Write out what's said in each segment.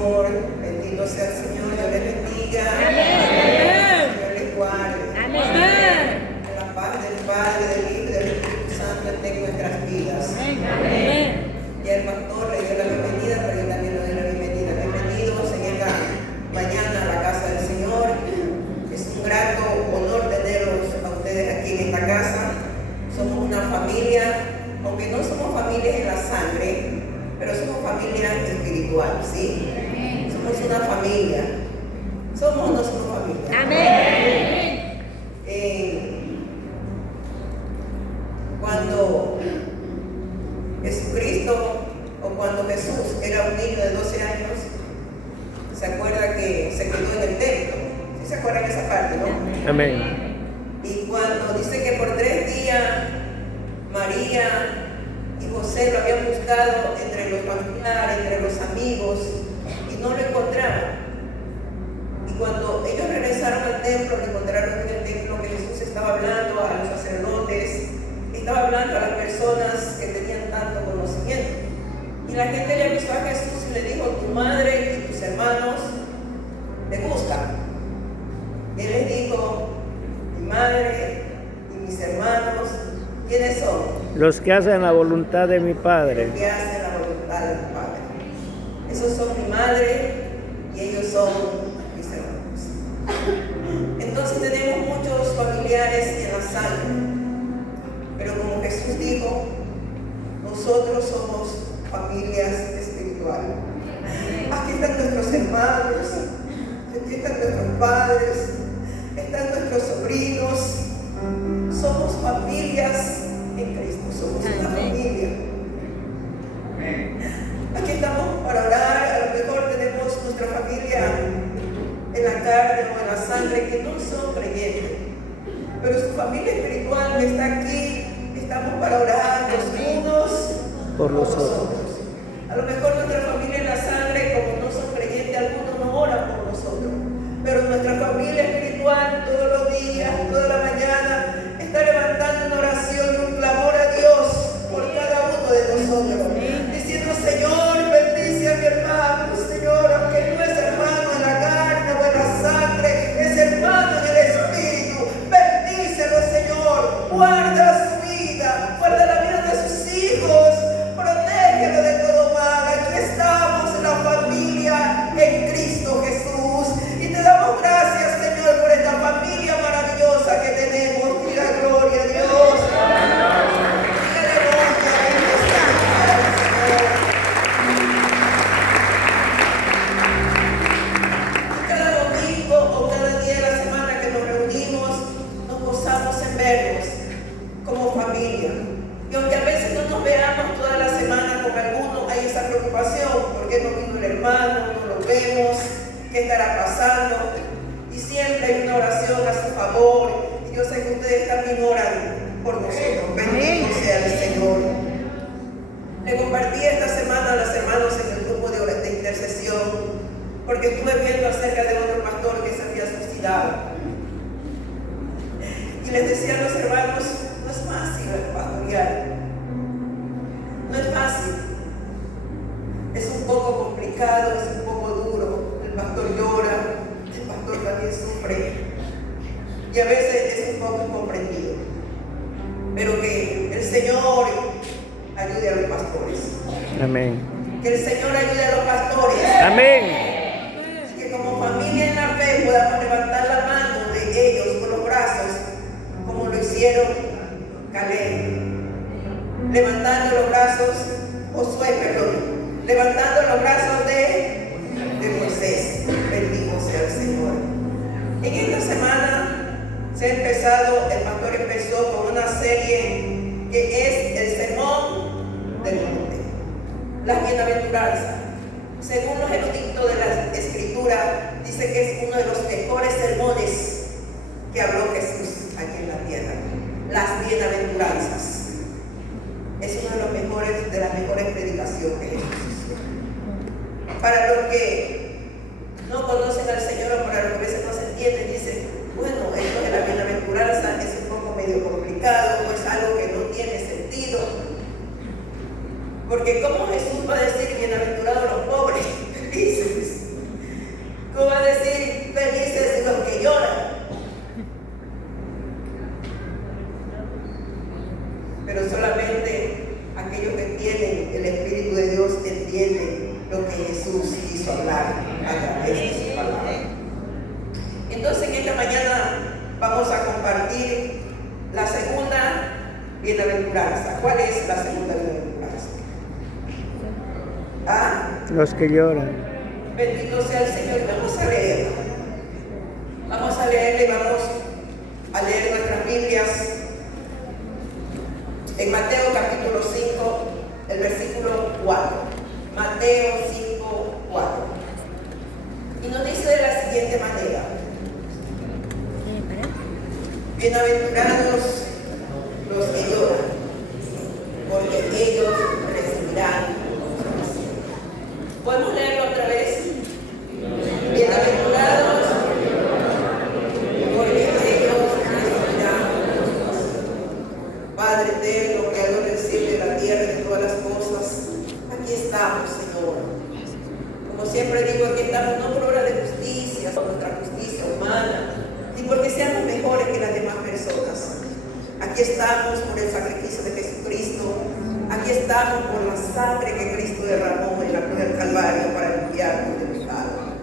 Señor. Bendito sea el Señor. Dios les bendiga. Amén. Dios les guarde. Amén. Que la paz del Padre, del Hijo y del Espíritu Santo esté en nuestras vidas. Amén. Ya el pastor le dio la bienvenida, pero yo también le doy la bienvenida. Bienvenidos en esta mañana a la casa del Señor. Es un grato honor tenerlos a ustedes aquí en esta casa. Somos una familia, aunque no somos familias en la sangre, pero somos familia espiritual, ¿sí? Somos una familia. ¿Somos o no somos familia? Amén. Cuando Jesucristo o cuando Jesús era un niño de 12 años, se acuerda que se quedó en el templo. ¿Sí se acuerdan de esa parte, no? Amén. Y cuando dice que por 3 días María y José lo habían buscado entre los familiares, entre los amigos, y no lo encontraron. Y cuando ellos regresaron al templo, lo encontraron en el templo que Jesús estaba hablando a los sacerdotes, estaba hablando a las personas que tenían tanto conocimiento. Y la gente le avisó a Jesús y le dijo: tu madre y tus hermanos te buscan. Y él les dijo: mi madre y mis hermanos, ¿quiénes son? Los que hacen la voluntad de mi Padre. Los que hacen la voluntad de mi Padre. Esos son mi madre y ellos son mis hermanos. Entonces tenemos muchos familiares en la sangre. Pero como Jesús dijo, nosotros somos familias espirituales. Aquí están nuestros hermanos, aquí están nuestros padres, están nuestros sobrinos. Somos familias en Cristo, somos una familia. Aquí estamos para orar. A lo mejor tenemos nuestra familia en la carne o en la sangre que no son creyentes, pero su familia espiritual que está aquí. Estamos para orar los unos Por los otros. A lo mejor nuestra familia en la sangre, como no son creyentes, algunos no oran por nosotros, pero nuestra familia espiritual todos los días, toda la mañana, está levantando una oración y un clamor a Dios por cada uno de nosotros, diciendo: Señor, bendice a mi hermano, Señor, aunque no es hermano en la carne o en la sangre, es hermano en el espíritu. Bendícelo, Señor, guarda su vida, guarda la vida de sus hijos, protégelo de todo mal. Aquí estamos en la familia en Cristo Jesús y te damos gracias, Señor, por esta familia maravillosa que tenemos. Diga gloria a Dios. Cada domingo o cada día de la semana que nos reunimos, nos gozamos en vernos como familia. Y aunque a veces no nos veamos toda la semana con alguno, hay esa preocupación: ¿por qué no vino el hermano? No lo vemos, ¿qué estará pasando? Y siempre hay una oración a su favor, y yo sé que ustedes también oran por nosotros. Bendito sea el Señor. Le compartí esta semana a los hermanos en el grupo de intercesión, porque estuve viendo acerca de otro pastor que se había suicidado. Y les decía a los hermanos: no es fácil el pastorear. No es fácil. Es un poco complicado, es un poco duro. El pastor llora, el pastor también sufre. Y a veces es un poco incomprendido. Pero que el Señor ayude a los pastores. Amén. Que el Señor ayude a los pastores. Amén. Y que como familia en la fe podamos levantar la mano de ellos con los brazos, como lo hicieron Caleb, levantando los brazos, Josué, perdón, levantando los brazos de Moisés. Bendito sea el Señor. En esta semana se ha empezado, el pastor empezó con una serie que es el Sermón del Monte, las bienaventuranzas. Según los eruditos de la Escritura, dice que es uno de los mejores sermones que habló Jesús aquí en la tierra. Las bienaventuranzas es uno de los mejores, de las mejores predicaciones que Jesús hizo. Para los que no conocen al Señor o para los que a veces no se entienden, dicen: bueno, esto de la bienaventuranza es un poco medio complicado, o es algo que no tiene sentido. Porque ¿cómo Jesús va a decir bienaventurados los pobres, felices? pero solamente aquellos que tienen el Espíritu de Dios entienden lo que Jesús quiso hablar a través de su palabra. Entonces en esta mañana vamos a compartir la segunda bienaventuranza. ¿Cuál es la segunda bienaventuranza? Los que lloran. Bendito sea el Señor. Vamos a leer. Vamos a leerle, vamos a leer nuestras Biblias en Mateo capítulo 5, el versículo 4. Mateo 5, 4. Y nos dice de la siguiente manera: bienaventurados los que lloran, porque ellos recibirán consuelo. ¿Podemos leerlo otra vez? Bienaventurados porque ellos recibirán consuelo. Padre eterno, creador del cielo y de la tierra y de todas las cosas, aquí estamos, Señor. Como siempre digo, aquí estamos no por obra de justicia, por nuestra justicia humana, ni porque seamos mejores que las demás personas. Aquí estamos por el sacrificio de Jesucristo. Aquí estamos por la sangre que Cristo derramó en la cruz del Calvario para limpiarnos de pecado.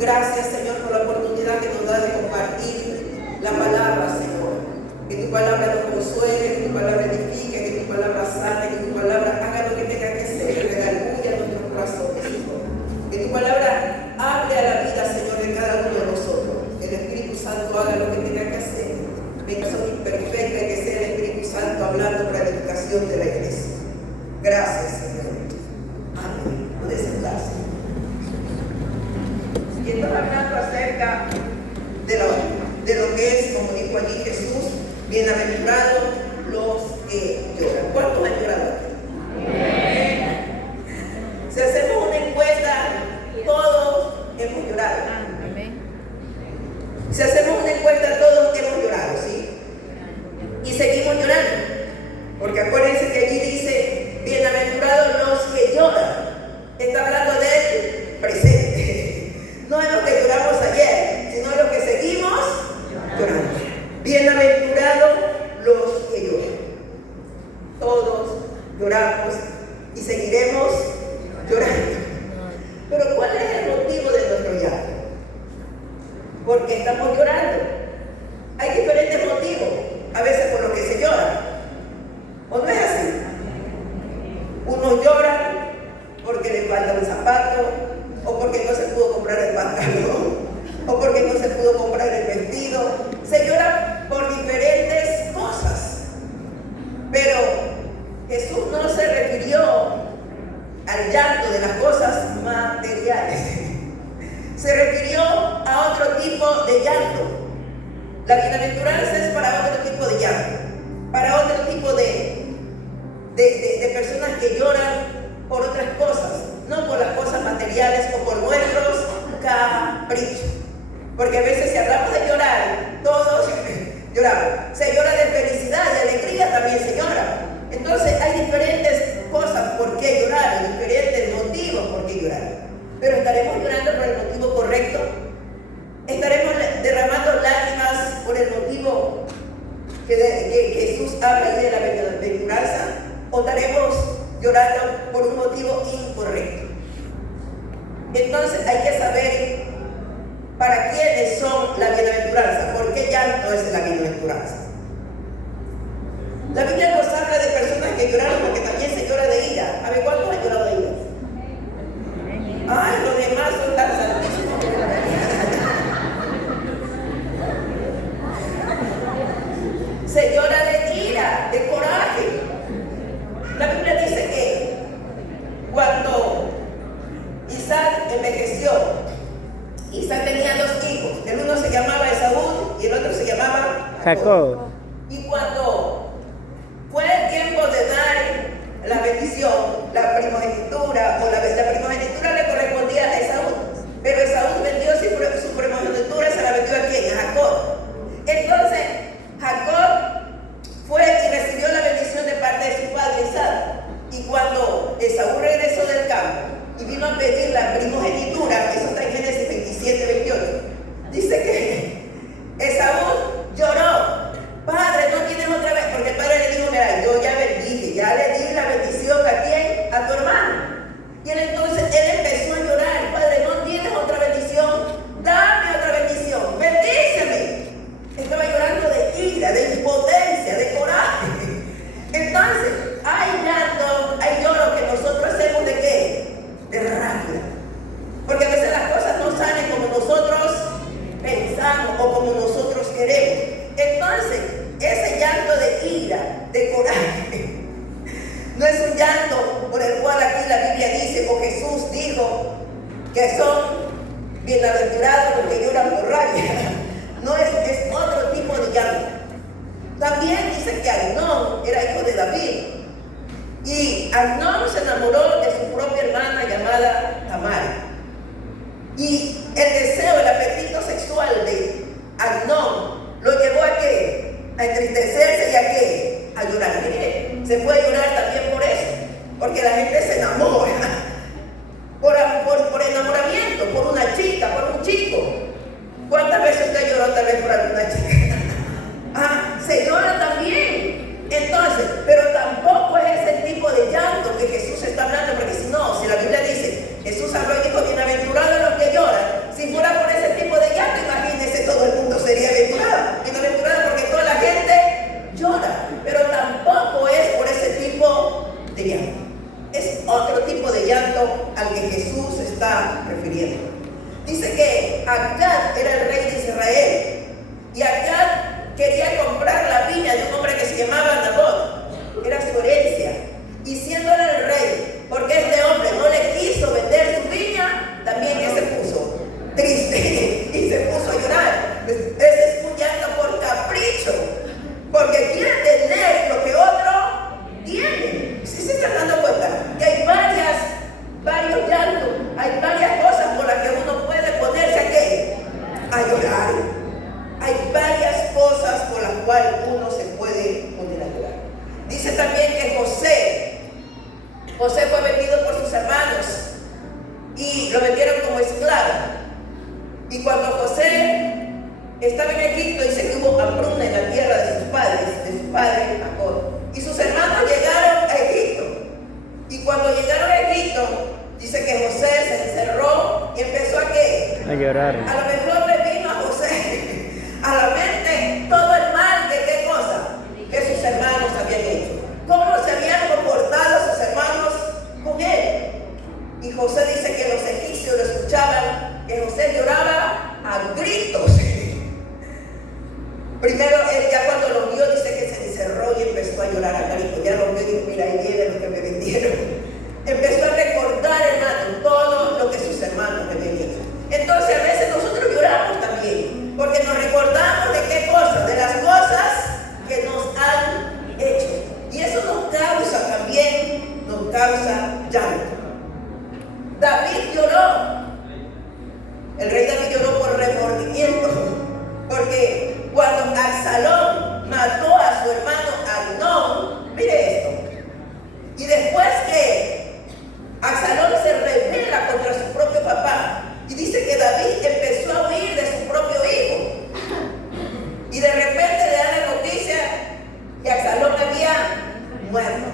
Gracias, Señor, por la oportunidad que nos da de compartir la palabra, Señor. Que tu palabra nos consuele, que tu palabra edifique, que tu palabra sane, que tu palabra haga lo que tenga que hacer, que redarguya nuestros corazones, Señor. Que tu palabra hable a la vida, Señor, de cada uno de nosotros. Que el Espíritu Santo haga lo que tenga que hacer. Bendición imperfecta y que sea el Espíritu Santo hablando para la edificación de la iglesia. Gracias, Señor. Amén. Puede sentarse. Y estamos hablando acerca de lo que es, como dijo allí Jesús, bienaventurados los que lloran. ¿Cuántos han llorado aquí? Si hacemos una encuesta, todos hemos llorado. Si hacemos una encuesta, todos hemos llorado, ¿sí? Y seguimos llorando. Porque acuérdense que allí dice, bienaventurados los que lloran. Está hablando del presente. No es lo que lloramos ayer, sino lo que seguimos llorando. Bienaventurados los que lloran. Todos lloramos y seguiremos llorando. Pero ¿cuál es el motivo de nuestro llanto? ¿Por qué estamos llorando? Hay diferentes motivos, a veces por lo que se llora. ¿O no es así? Unos lloran porque les falta un zapato, o porque no se pudo comprar el pantalón, o porque no se pudo comprar el vestido. Se llora por diferentes cosas. Pero Jesús no se refirió al llanto de las cosas materiales. Se refirió a otro tipo de llanto. La bienaventuranza es para otro tipo de llanto, para otro tipo de personas que lloran por otras cosas, no por las cosas materiales o por nuestros caprichos. Porque a veces si hablamos de llorar, todos lloramos. Se llora de felicidad, de alegría también se llora. Entonces hay diferentes cosas por qué llorar, diferentes motivos por qué llorar. Pero ¿estaremos llorando por el motivo correcto? ¿Estaremos derramando lágrimas por el motivo que Jesús habla de la bienaventuranza? ¿O estaremos llorando por un motivo incorrecto? Entonces hay que saber para quiénes son la bienaventuranza. ¿Por qué llanto es la bienaventuranza? La Biblia nos habla de personas que lloraron porque también se llora de ira. A ver, ¿cuántos han llorado de ira? Ay, los demás son tan santísimos. Se llora de ira, de coraje. La Biblia dice que cuando Isaac envejeció, Isaac tenía dos hijos. El uno se llamaba Esaú y el otro se llamaba Jacob. Y cuando fue el tiempo de dar la bendición, la primogenitura, o la primogenitura le correspondía a Esaú, pero Esaú vendió su primogenitura, se la vendió a ¿quién? A Jacob. Entonces Jacob fue y recibió la bendición de parte de su padre Isaac. Y cuando Esaú regresó del campo y vino a pedir la primogenitura, eso está en Génesis 27, 28, dice que Esaú lloró. de coraje. No es un llanto por el cual aquí la Biblia dice, o Jesús dijo, que son bienaventurados los que lloran por rabia. No es otro tipo de llanto. También dice que Amnón era hijo de David. Y Amnón se enamoró de su propia hermana llamada Tamar. Y el deseo, el apetito sexual de Amnón lo llevó a ¿qué? A entristecerse y a ¿qué? A llorar. Mire, se puede llorar también por eso, porque la gente se enamora por enamoramiento, por una chica, por un chico. ¿Cuántas veces usted lloró tal vez por alguna chica? Se llora también. Entonces, pero tampoco es ese tipo de llanto que Jesús está hablando, porque si no, si la Biblia dice, Jesús habló y dijo, bienaventurados los que lloran. Si fuera por ese tipo de llanto, imagínense, todo el mundo sería bienaventurado, porque toda la gente llora. Pero tampoco es por ese tipo de llanto. Es otro tipo de llanto al que Jesús se está refiriendo. Dice que Acab era el rey de Israel. Y Acab quería comprar la viña de un hombre que se llamaba Nabot. Era su herencia. Y siendo él el rey, porque este hombre no le quiso vender su viña, también que se puso triste y se puso a llorar. Ese es un llanto por capricho, porque quiere tener lo que otro tiene. ¿Sí se están dando cuenta? Que hay varios llantos, hay varias cosas por las que uno puede ponerse ¿a qué? A llorar. Hay varias cosas por las cuales uno se puede poner a llorar. Dice también que José fue vendido por sus hermanos y lo vendieron como esclavo. Y cuando José estaba en Egipto, dice que hubo hambruna en la tierra de sus padres, de su padre Jacob. Y sus hermanos llegaron a Egipto. Y cuando llegaron a Egipto, dice que José se encerró y empezó ¿a qué? A llorar. A lo mejor le vino a José a la mente todo el mal de qué cosa que sus hermanos habían hecho. Cómo se habían comportado sus hermanos con él. Y José dice que los egipcios lo escuchaban, que José lloraba a gritos. Primero, él ya cuando lo vio, dice que se encerró y empezó a llorar a gritos. Ya lo vio y dijo, mira, ahí viene lo que me vendieron. Empezó a recordar, hermano, todo lo que sus hermanos le habían hecho. Entonces, a veces nosotros lloramos también, porque nos recordamos de qué cosas, de las cosas que nos han hecho. Y eso nos causa llanto. David lloró. El rey David lloró por remordimiento, porque cuando Absalón mató a su hermano Amnón, mire esto, y después que Absalón se rebela contra su propio papá, y dice que David empezó a huir de su propio hijo, y de repente le da la noticia que Absalón había muerto,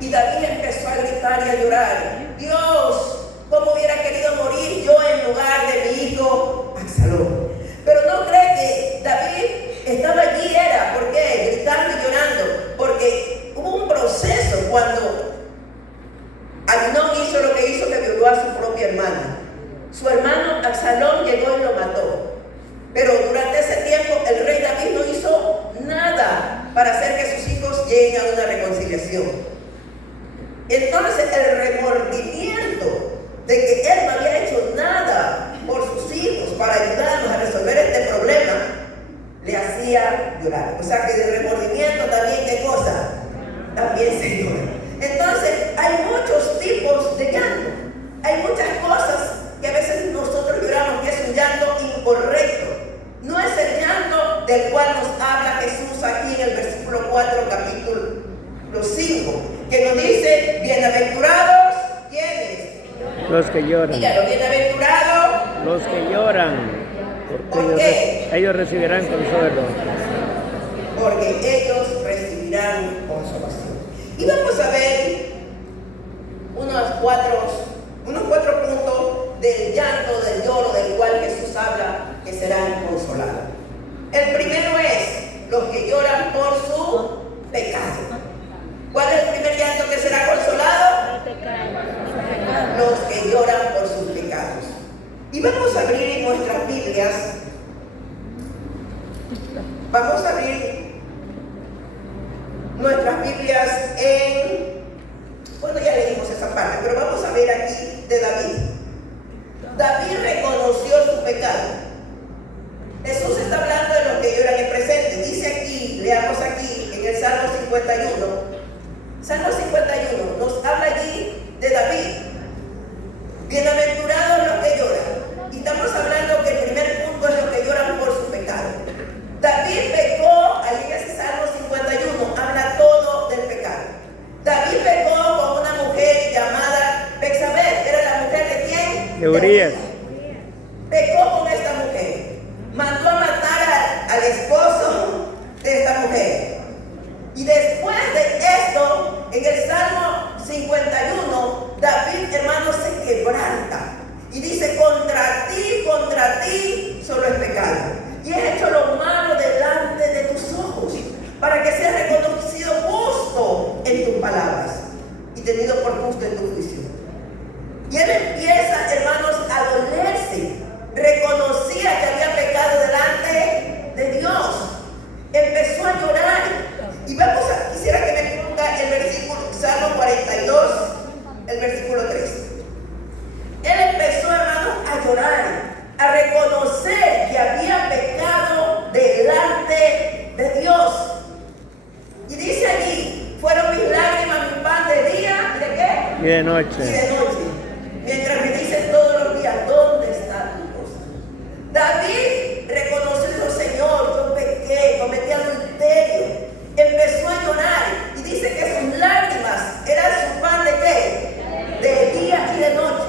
y David empezó a gritar y a llorar, Dios, ¿cómo hubiera querido morir yo en lugar de mi hijo Absalón? Pero no cree que David estaba allí, era, ¿por qué? Gritando y llorando, porque hubo un proceso cuando Amnón hizo lo que hizo, que violó a su propia hermana. Su hermano Absalón llegó y lo mató. Pero durante ese tiempo el rey David no hizo nada para hacer que sus hijos lleguen a una reconciliación. Entonces el remordimiento de que él no había hecho nada por sus hijos para ayudarnos a resolver este problema le hacía llorar. O sea que de remordimiento también, ¿qué cosa? También se llora. Entonces hay muchos tipos de llanto. Hay muchas cosas que a veces nosotros lloramos, que es un llanto incorrecto. No es el llanto del cual nos habla Jesús aquí en el versículo 4, capítulo 5, que nos dice, bienaventurados, ¿quiénes? Los que lloran. Dígalo, bienaventurados. Los que lloran. ¿Por Porque qué? ellos recibirán consuelo. Porque ellos recibirán consolación. Y vamos a ver unos cuatro puntos del llanto, del lloro, del cual Jesús habla, que serán consolados. El primero es los que lloran por su pecado. ¿Cuál es el primer llanto que será consolado? Los que lloran por sus pecados. Y vamos a abrir nuestras Biblias. Vamos a abrir nuestras Biblias bueno, ya leímos esa parte, pero vamos a ver aquí de David. David reconoció su pecado. Jesús está hablando de lo que lloran en presente. Dice aquí, leamos aquí en el Salmo 51. Salmo 51 nos habla allí de David. Bienaventurados los que lloran. Y estamos hablando que el primer punto es los que lloran por su pecado. David pecó, allí en ese Salmo 51, habla todo del pecado. David pecó con una mujer llamada Betsabé. ¿Era la mujer de quién? De Urías. Pecó con esta mujer. Mandó a matar al esposo de esta mujer. Y después de esto, en el Salmo 51, David, hermano, se quebranta. Y dice, contra ti, solo es pecado. Y he hecho lo malo delante de tus ojos, para que seas reconocido justo en tus palabras y tenido por justo en tu juicio. Y él empieza, hermanos, a dolerse. Reconocía que había pecado delante de Dios. Empezó a llorar. Y quisiera que me ponga el versículo, Salmo 42, el versículo 3. Él empezó, hermanos, a llorar, a reconocer que había pecado delante de Dios. Y dice allí, fueron mis lágrimas, mi pan de día, ¿y de qué? Y de noche. Y de noche. Mientras me dices todos los días, ¿dónde está tu Dios? David reconoció, Señor, yo pequé, cometí adulterio. Empezó a llorar y dice que sus lágrimas eran su pan de qué? De día y de noche.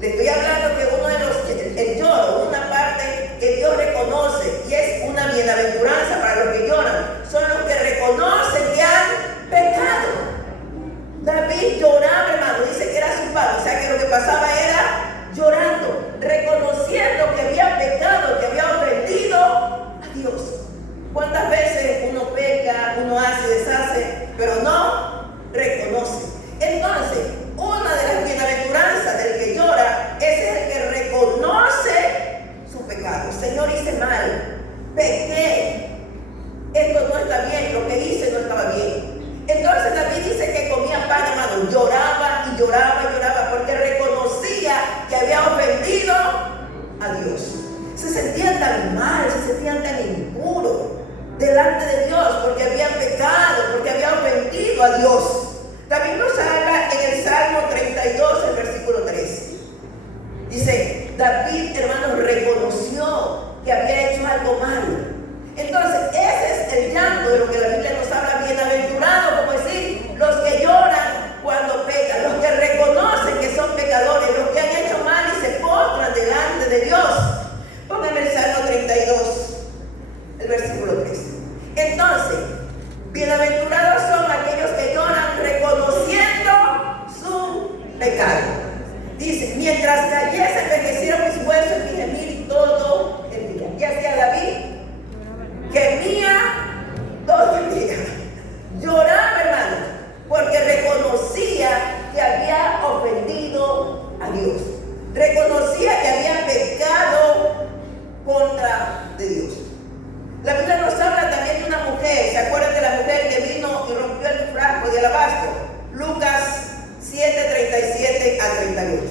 Le estoy hablando que uno de los, el lloro, una parte que Dios reconoce y es una bienaventuranza para los que lloran, son los que reconocen que han pecado. David lloraba, hermano, dice que era su pan, o sea que lo que pasaba era llorando, reconociendo que había pecado, que había ofendido a Dios. ¿Cuántas veces uno peca, uno hace, deshace, pero no reconoce? Entonces, una de las bienaventuranzas del que llora es el que reconoce su pecado. Señor, hice mal, pequé, esto no está bien, lo que hice no estaba bien. Entonces David dice que comía pan, hermano, lloraba y lloraba y lloraba porque reconocía que había ofendido a Dios. Se sentían tan mal, se sentían tan impuros delante de Dios porque habían pecado, porque habían ofendido a Dios. También nos habla en el Salmo 32, el versículo 3. Dice, David, hermanos, reconoció que había hecho algo malo. Entonces, ese es el llanto de lo que la Biblia nos habla, bienaventurado, como decir, los que lloran cuando pecan, los que reconocen que son pecadores, los que han hecho mal y se postran delante de Dios. Pónganme el Salmo 32, el versículo 3. Entonces, bienaventurados son aquellos que lloran reconociendo su pecado. Dice, mientras cayese envejecieron mis huesos y mi gemir todo el día. ¿Qué hacía David? Gemía todo el día. Lloraba, hermano, porque reconocía que había ofendido a Dios. Reconocía que había pecado contra de Dios. La Biblia nos habla también de una mujer. ¿Se acuerdan de la mujer que vino y rompió el frasco de alabastro? Lucas 7:37 a 38.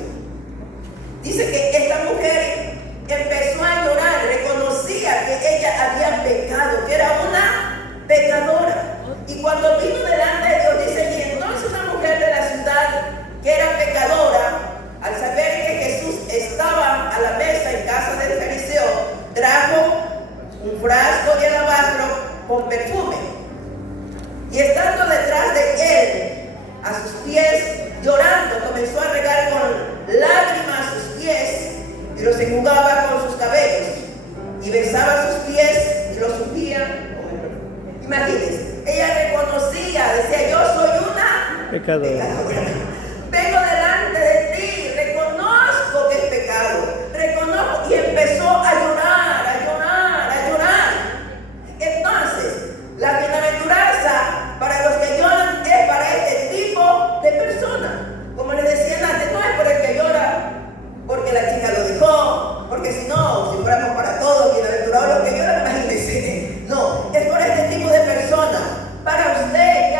Dice que esta mujer empezó a llorar, reconocía que ella había pecado, que era una pecadora. Y cuando vino delante de Dios, dice, y entonces una mujer de la ciudad que era pecadora, al saber que Jesús estaba a la mesa en casa del fariseo, trajo un frasco de alabastro con perfume. Y estando detrás de él, a sus pies, llorando, comenzó a regar con lágrimas sus pies y los enjugaba con sus cabellos y besaba sus pies y los ungía con el perfume. Imagínense, ella reconocía, decía, yo soy una pecadora. Vengo delante de ti, reconozco que es pecado, reconozco, y empezó a llorar, a llorar, a llorar. Entonces, la bienaventuranza para los que lloran es para este tipo de personas. Como les decía antes, no es por el que llora porque la chica lo dejó, porque si no, si fuéramos para todos bienaventurados los que lloran, imagínense. No, es por este tipo de personas. Para usted que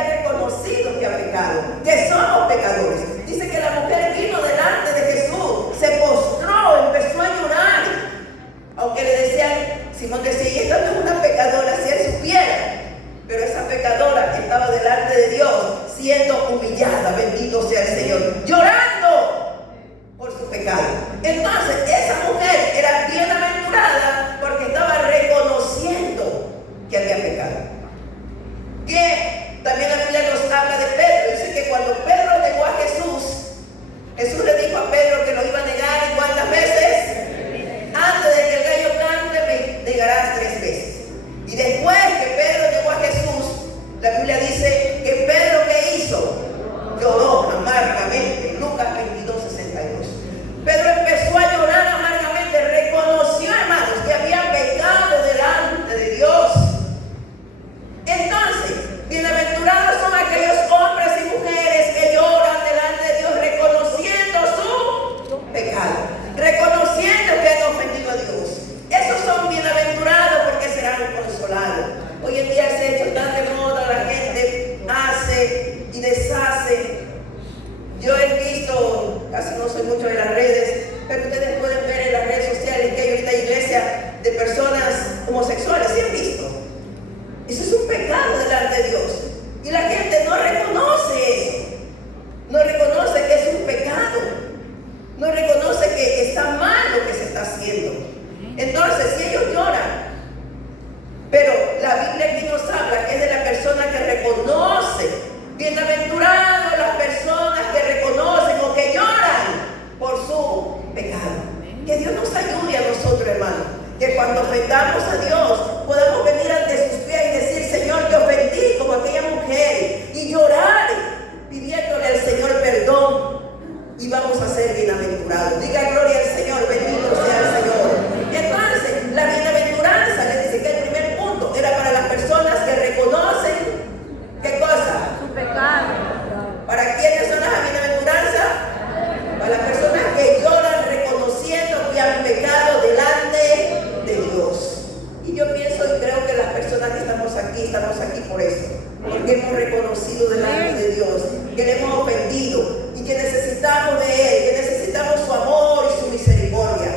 hemos reconocido delante de Dios, que le hemos ofendido y que necesitamos de Él, que necesitamos su amor y su misericordia.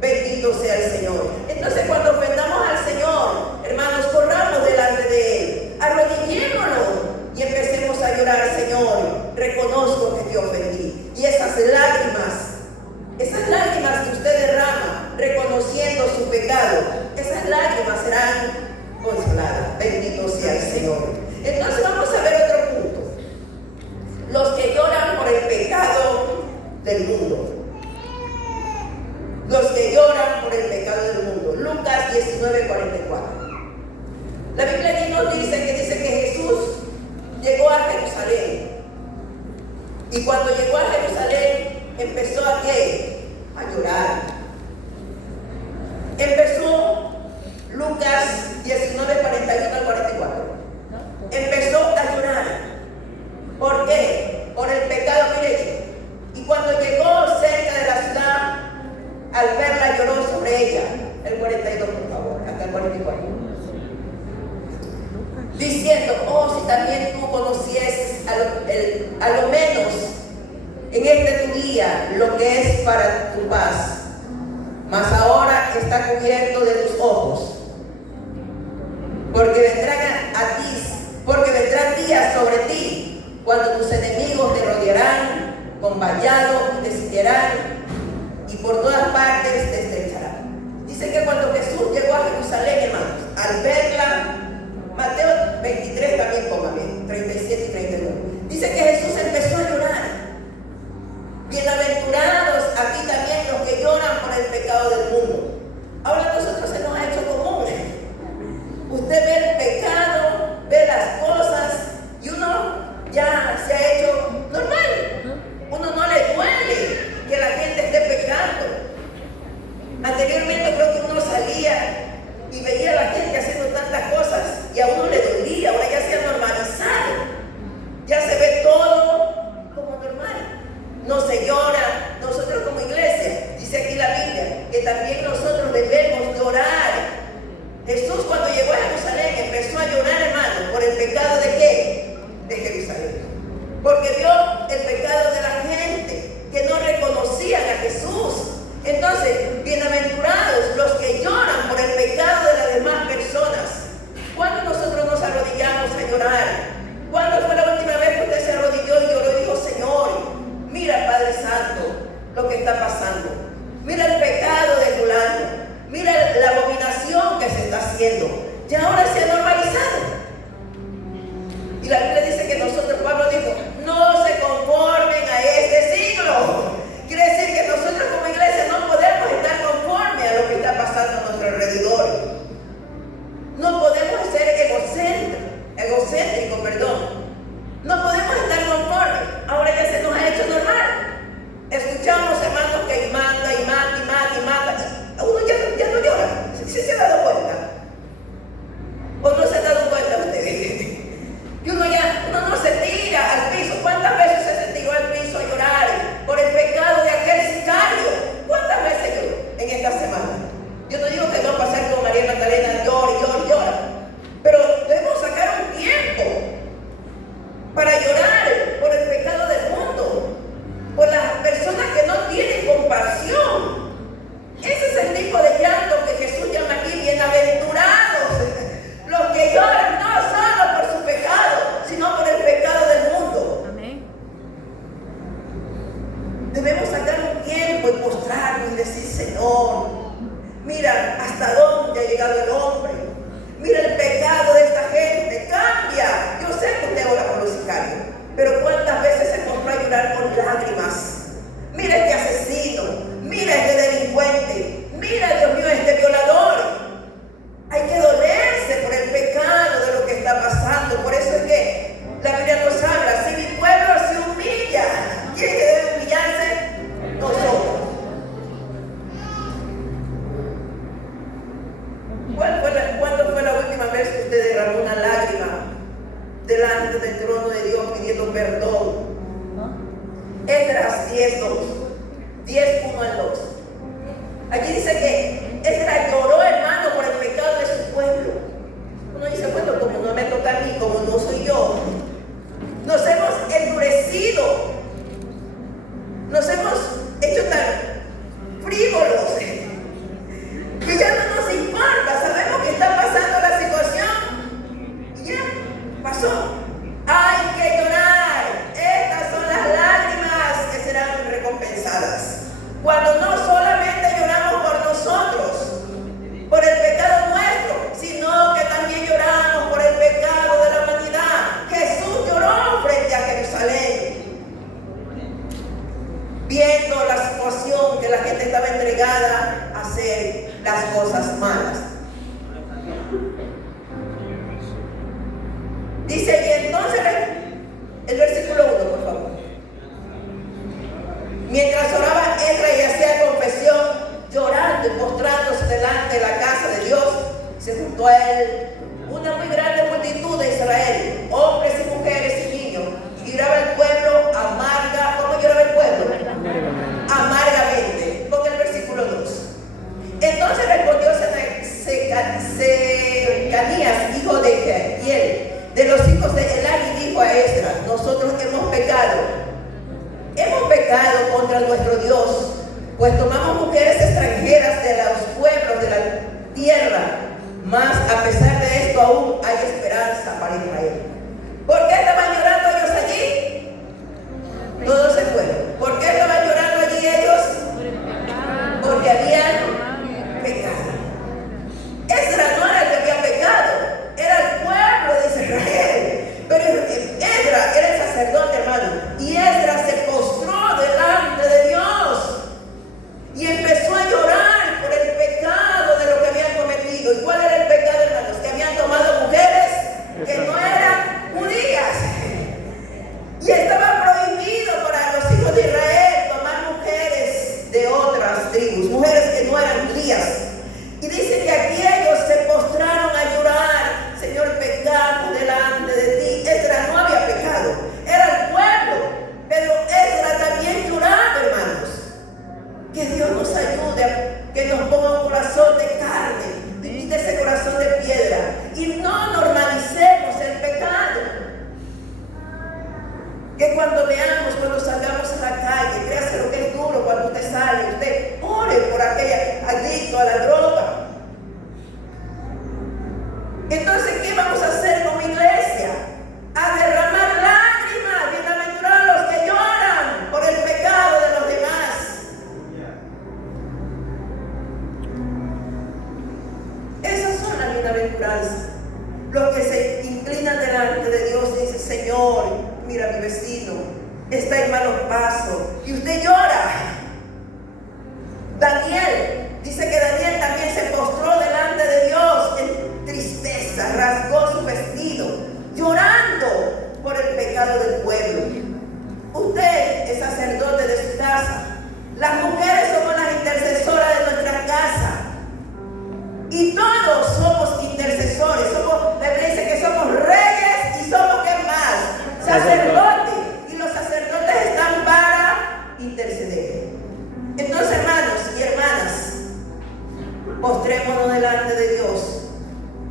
Bendito sea el Señor. Entonces, cuando ofendamos al Señor, hermanos, corramos delante de Él, arrodillémonos y empecemos a llorar. Señor, reconozco que te ofendí. Y esas lágrimas que usted derrama reconociendo su pecado, esas lágrimas serán consoladas. Bendito sea el Señor. Entonces vamos a ver otro punto: los que lloran por el pecado del mundo. Los que lloran por el pecado del mundo. Lucas 19:44. La Biblia aquí nos dice que Jesús llegó a Jerusalén. Y cuando llegó a Jerusalén, empezó a ¿qué? A llorar. Empezó Lucas 19:41 al 44. Empezó a llorar. ¿Por qué? Por el pecado, mire. Y cuando llegó cerca de la ciudad, al verla lloró sobre ella. El 42, por favor, hasta el 44. Diciendo: oh, si también tú conocieses a lo menos en este tu día lo que es para tu paz, mas ahora está cubierto de tus ojos, porque vendrán días sobre ti cuando tus enemigos te rodearán con vallado y te sitiarán y por todas partes te estrecharán. Dice que cuando Jesús llegó a Jerusalén, hermanos, al verla, Mateo 23 también, póngame, 37 y 39. Dice que Jesús empezó a llorar. Bienaventurados aquí también los que lloran por el pecado del mundo. Ahora a nosotros se nos ha hecho común. Usted ve el pecado, ve las cosas y uno ya se ha hecho normal. Uno no le duele que la gente esté pecando. Anteriormente creo que uno salía y veía a la gente haciendo tantas cosas y a uno le dolía. Ahora ya se ha normalizado, ya se ve todo como normal, no se llora. Nosotros como iglesia, dice aquí la Biblia, que también nosotros debemos llorar. Jesús cuando llegó a Jerusalén empezó a llorar, hermano, por el pecado de ¿qué? De Jerusalén, porque vio el pecado de la gente que no reconocían a Jesús. Entonces, bienaventurados los que lloran por el pecado de las demás personas. ¿Cuándo nosotros nos arrodillamos a llorar? ¿Cuándo fue la última vez que usted se arrodilló y lloró y dijo: Señor, mira, Padre Santo, lo que está pasando? Mira el pecado de fulano, mira la abominación que se está haciendo. Ya ahora se ha normalizado. Y la Biblia dice que nosotros, Pablo dijo: no se conformen a este siglo. Quiere decir que nosotros como iglesia no podemos estar conformes a lo que está pasando a nuestro alrededor. No podemos ser egocéntricos, no podemos estar conformes. Ahora ya se nos ha hecho normal. Escuchamos, hermanos, que mata y mata y mata y mata. Uno ya no llora. ¿Sí se ha dado cuenta? ¿O no se ha dado cuenta ustedes? Que uno no se tira al piso. ¿Cuántas veces se tiró al piso a llorar por el pecado de aquel sicario? ¿Cuántas veces lloró en esta semana? Yo no digo que no pasar con María Magdalena, llora, pero debemos sacar un tiempo para llorar por el pecado del mundo, por las personas que no tienen compasión. Ese es el tipo de llanto que Jesús llama aquí: bienaventurados los que lloran no solo por su pecado, sino por el pecado del mundo. Amén. Debemos sacar un tiempo y postrarnos y decir: Señor, mira hasta dónde ha llegado el hombre. Mira el pecado de esta gente. Cambia. Yo sé que usted ora por los sicarios, pero ¿cuántas veces se postró a llorar con lágrimas? Mira este asesino, mira este delincuente, mira, Dios mío, este violador. Hay que dolerse por el pecado de lo que está pasando. Por eso es que la Biblia nos habla: si mi pueblo se humilla, ¿quién debe humillarse? Nosotros. ¿Cuándo fue la última vez que usted derramó una lágrima delante del trono de Dios pidiendo perdón? Esdras 10:2. 10:1 al 2. Aquí dice que Esdras lloró, hermano, por el pecado de su pueblo. Uno dice: bueno, como no me tocó toca a mí, como no soy yo, nos hemos endurecido, nos hemos hecho tan frívolos que ya no nos importa. Sabemos que está pasando la situación y ya pasó. Hay que llorar. Estas son las lágrimas que serán recompensadas. Cuando no solamente lloramos por nosotros, por el pecado nuestro, sino que también lloramos por el pecado de la humanidad. Jesús lloró frente a Jerusalén, viendo la situación que la gente estaba entregada a hacer las cosas malas. Dice, y entonces el versículo 1, por favor. Mientras oraba Esdras y hacía confesión, llorando y postrándose delante de la casa de Dios, se juntó a él una muy grande multitud de Israel, hombres y mujeres y niños, y lloraba el pueblo amarga. ¿Cómo lloraba el pueblo? Amargamente. Con el versículo 2. Entonces respondió Secanías, hijo de Jehiel, de los hijos de Elá, y dijo a Esdras: nosotros hemos pecado contra nuestro Dios, pues tomamos mujeres extranjeras de los pueblos de la tierra, mas a pesar de esto aún hay esperanza para Israel. ¿Por qué estaban llorando ellos allí? Todos se fueron. ¿Por qué estaban llorando allí ellos? Porque habían pecado. Esdras no era el que había pecado, era el pueblo de Israel. Pero Esdras era el sacerdote, hermano, y Esdras se postró delante de Dios y empezó a llorar por el pecado de lo que habían cometido. ¿Y cuál era el pecado, hermanos? Que habían tomado mujeres que no eran judías, y estaba prohibido para los hijos de Israel tomar mujeres de otras tribus, mujeres que no eran judías. Y dice que aquí ellos se postraron a llorar: Señor, pecamos delante de ti. Esdras no había pecado, era el pueblo, pero Esdras también lloraba, hermanos. Que Dios nos ayude a que nos ponga un corazón de carne y quite ese corazón de piedra, y no normalicemos el pecado. Que cuando veamos, cuando salgamos a la calle, créase lo que es duro cuando usted sale, usted ore por aquel adicto a la droga. Entonces, ¿qué vamos a hacer como iglesia? A derramar lágrimas. Bienaventurados los que lloran por el pecado de los demás. Esas son las bienaventuranzas. Los que se inclinan delante de Dios y dicen: Señor, mira, mi vecino está en malos pasos, y usted llora. Daniel, dice que Daniel también se postró delante de Dios en tristeza, rasgó su vestido, llorando por el pecado del pueblo. Usted es sacerdote de su casa. Las mujeres somos las intercesoras de nuestra casa, y todos somos intercesores. La Biblia dice que somos reyes y somos, ¿qué más? Sacerdotes. Y los sacerdotes están para interceder. Entonces, hermanos y hermanas, postrémonos delante de Dios.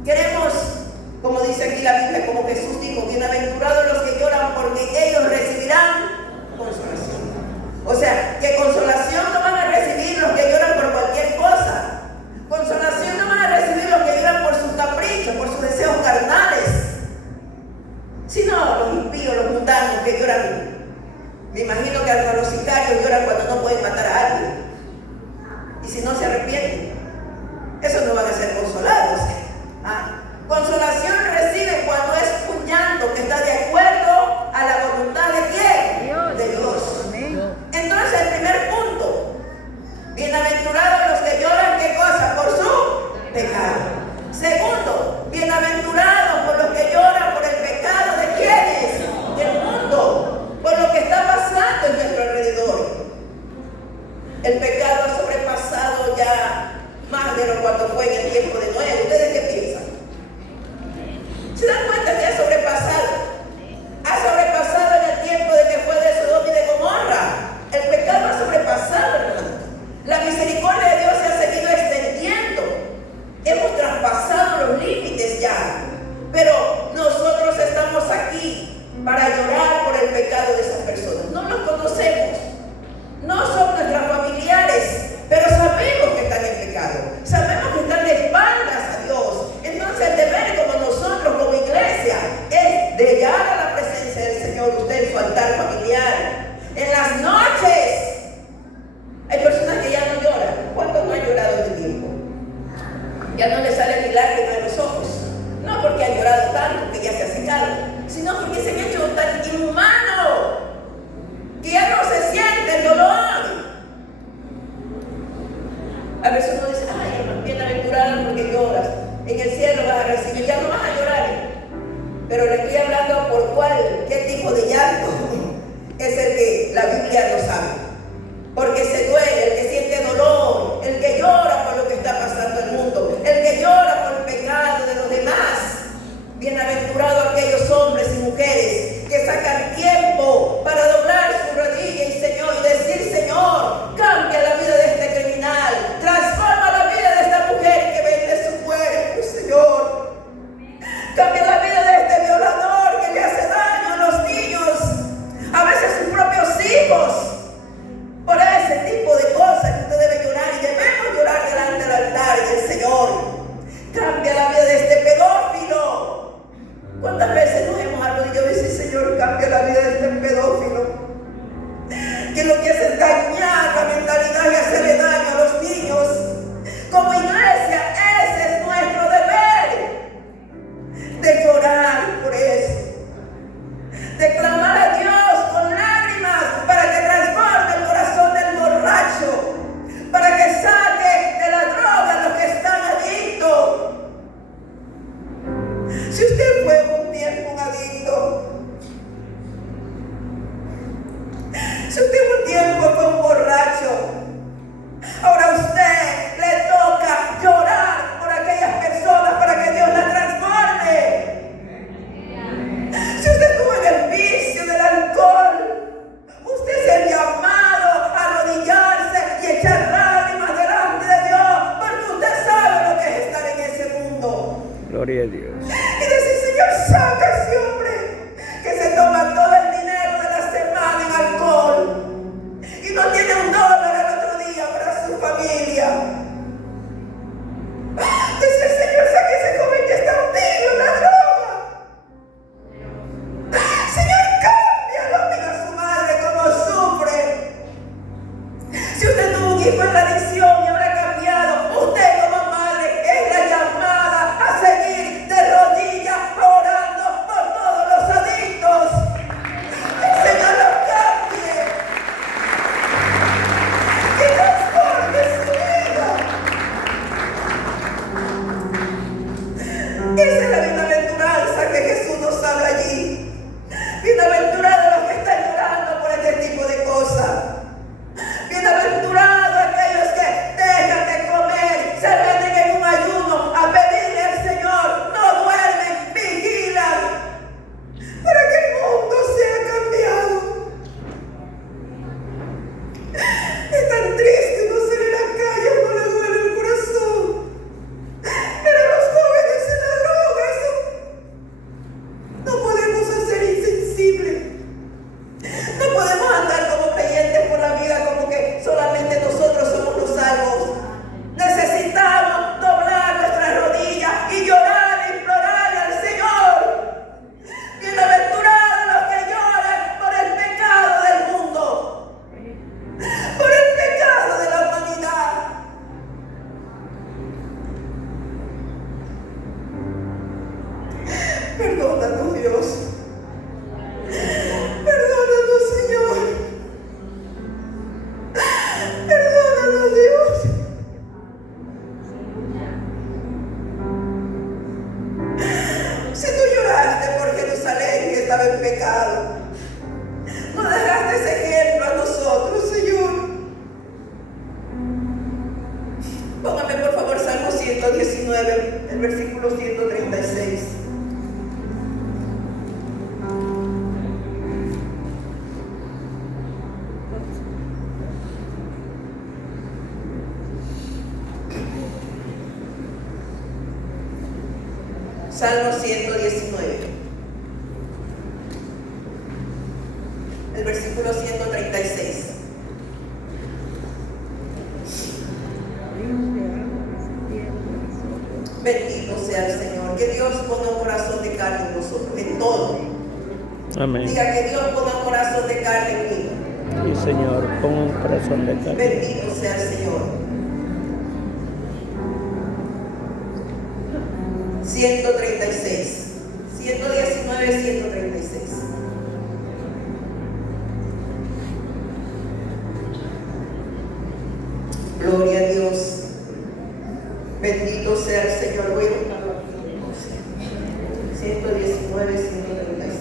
Queremos, como dice aquí la Biblia, como Jesús dijo: bienaventurados los que lloran, porque ellos recibirán consolación. O sea, que consolación no van a recibir los que lloran por cualquier cosa. Consolación no van a recibir los que lloran por sus caprichos, por sus deseos carnales, sino los impíos, los mundanos que lloran. Me imagino que hasta los sicarios lloran cuando no pueden matar a alguien, y si no se arrepienten, esos no van a ser consolados. Consolación recibe cuando es un llanto que está de acuerdo a la voluntad de ¿quién? De Dios. Entonces, el primer punto: bienaventurados los que lloran, ¿qué cosa? Por su pecado. Segundo, bienaventurados por los que lloran por el pecado de ¿quiénes? Del mundo, por lo que está pasando en nuestro alrededor. El pecado ha sobrepasado ya más de lo cuando fue en el tiempo para llorar por el pecado de esas personas. No los conocemos, no son nuestros familiares, pero sabemos que están en pecado, sabemos que están de espaldas a Dios. Entonces el deber como nosotros como iglesia es de llegar a la presencia del Señor, usted en su altar familiar. En las noches hay personas que ya no lloran. ¿Cuántos no han llorado en este tiempo? Ya no les sale ni lágrimas en los ojos. No porque han llorado tanto que ya se ha secado, sino porque se han hecho tan inhumanos que ya no se siente el dolor. A veces uno dice, ay, hermano, bienaventurado porque lloras. En el cielo vas a recibir, ya no vas a llorar. Pero le estoy hablando por cuál, qué tipo de llanto es el que la Biblia no sabe. Porque se duele, el que siente dolor, el que llora por lo que está pasando en el mundo, el que llora por el pecado de los demás. Bienaventurados aquellos hombres y mujeres que sacan tiempo para doblar su rodilla y Señor y decir, Señor, cambia la vida de este criminal, transforma la vida de esta mujer que vende su cuerpo, Señor. Cambia la vida de este violador que le hace daño a los niños, a veces sus propios hijos. Por ese tipo de cosas que usted debe llorar y debemos llorar delante del altar del Señor. Cambia la vida de este pedófilo. ¿Cuántas veces nos hemos arrodillado y decir, Señor, cambia la vida de este pedófilo? Que lo que hace es dañar la mentalidad y hacerle daño a los niños. Como iglesia, ese es nuestro deber. De llorar por eso. De clamar a Dios con lágrimas para que transforme el corazón del borracho. Para que saque de la droga a los que están adictos. Si usted fue un tiempo un adicto, si usted un tiempo fue un borracho, ahora a usted le toca llorar por aquellas personas para que Dios las transforme. Si usted estuvo en el vicio del alcohol, usted es el llamado a arrodillarse y echar lágrimas delante de Dios, porque usted sabe lo que es estar en ese mundo. Gloria a Dios. Y decir, Señor, saca a ese hombre que se toma todo el dinero de la semana en alcohol y no tiene $1 al otro día para su familia. Decir, Señor, saca a ese joven que está hundido en la droga. Señor, cámbialo, mira a su madre cómo sufre. Si usted tuvo un hijo en la adicción y habrá cambiado, usted como madre es la llamada a seguir de rodillas orando por todos los adictos. El Señor los cambie, que transforme su vida. Esa es la bienaventuranza que Jesús nos habla allí. Bienaventurados los que están llorando por este tipo de cosas. Bienaventurados aquellos que dejan de comer, se meten en un ayuno a pedirle al Señor, no duermen, vigilan, para que el mundo sea cambiado. Es tan triste uno salir a la calle, a uno le duele el corazón. Pero los jóvenes en la droga, eso no podemos hacer insensibles. No podemos andar como creyentes por la vida como que solamente nosotros somos los salvos. Necesitamos doblar nuestras rodillas y llorar e implorarle al Señor. Bienaventurados los que lloran por el pecado del mundo, por el pecado de la humanidad. Perdónanos, Dios. Perdónanos, Señor. Perdónanos, Dios. Si tú lloraste por Jerusalén que estaba en pecado, no dejaste ese ejemplo a nosotros, Señor. Póngame por favor Salmo 119, el versículo 136. Salmo 119. el versículo 136. Bendito sea el Señor. Que Dios ponga un corazón de carne en nosotros, en todo. Amén. Diga que Dios ponga un corazón de carne en mí. Sí, Señor, pon un corazón de carne. Bendito sea el Señor. 136. 119, 136. Gloria a Dios. Bendito sea el Señor. Voy a buscarlo aquí. 119, 136.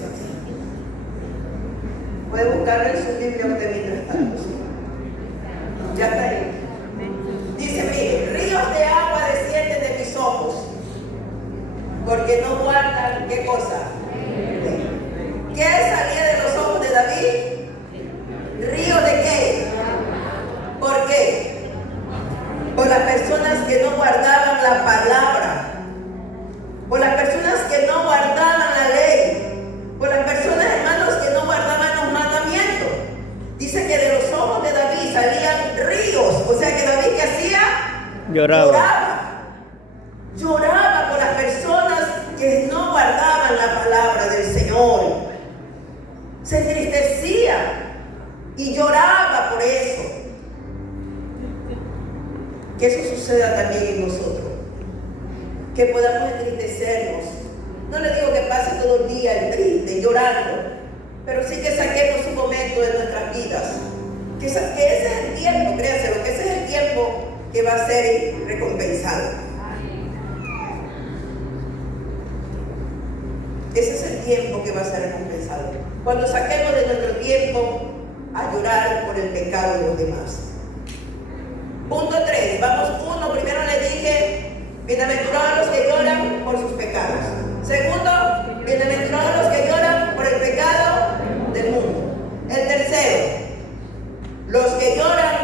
Puede buscarlo en su Biblia usted mientras tanto. Ya está ahí. Dice, mire, ríos de agua descienden de mis ojos, porque no guardan, ¿qué cosa? ¿Qué salía de los ojos de David? ¿Río de qué? ¿Por qué? Por las personas que no guardaban la palabra, por las personas que no guardaban la ley, por las personas, hermanos, que no guardaban los mandamientos. Dice que de los ojos de David salían ríos. O sea que David, ¿qué hacía? Lloraba. Lloraba por las personas que no guardaban la palabra del Señor. Se entristecía y lloraba por eso. Que eso suceda también en nosotros. Que podamos entristecernos. No le digo que pase todo el día triste, llorando, pero sí que saquemos un momento de nuestras vidas. Que ese es el tiempo, créanselo, que ese es el tiempo que va a ser recompensado. Ese es el tiempo que va a ser recompensado. Cuando saquemos de nuestro tiempo a llorar por el pecado de los demás. Punto 3. Vamos, 1. Primero le dije, bienaventurados los que lloran por sus pecados. Segundo, bienaventurados los que lloran por el pecado del mundo. El tercero, los que lloran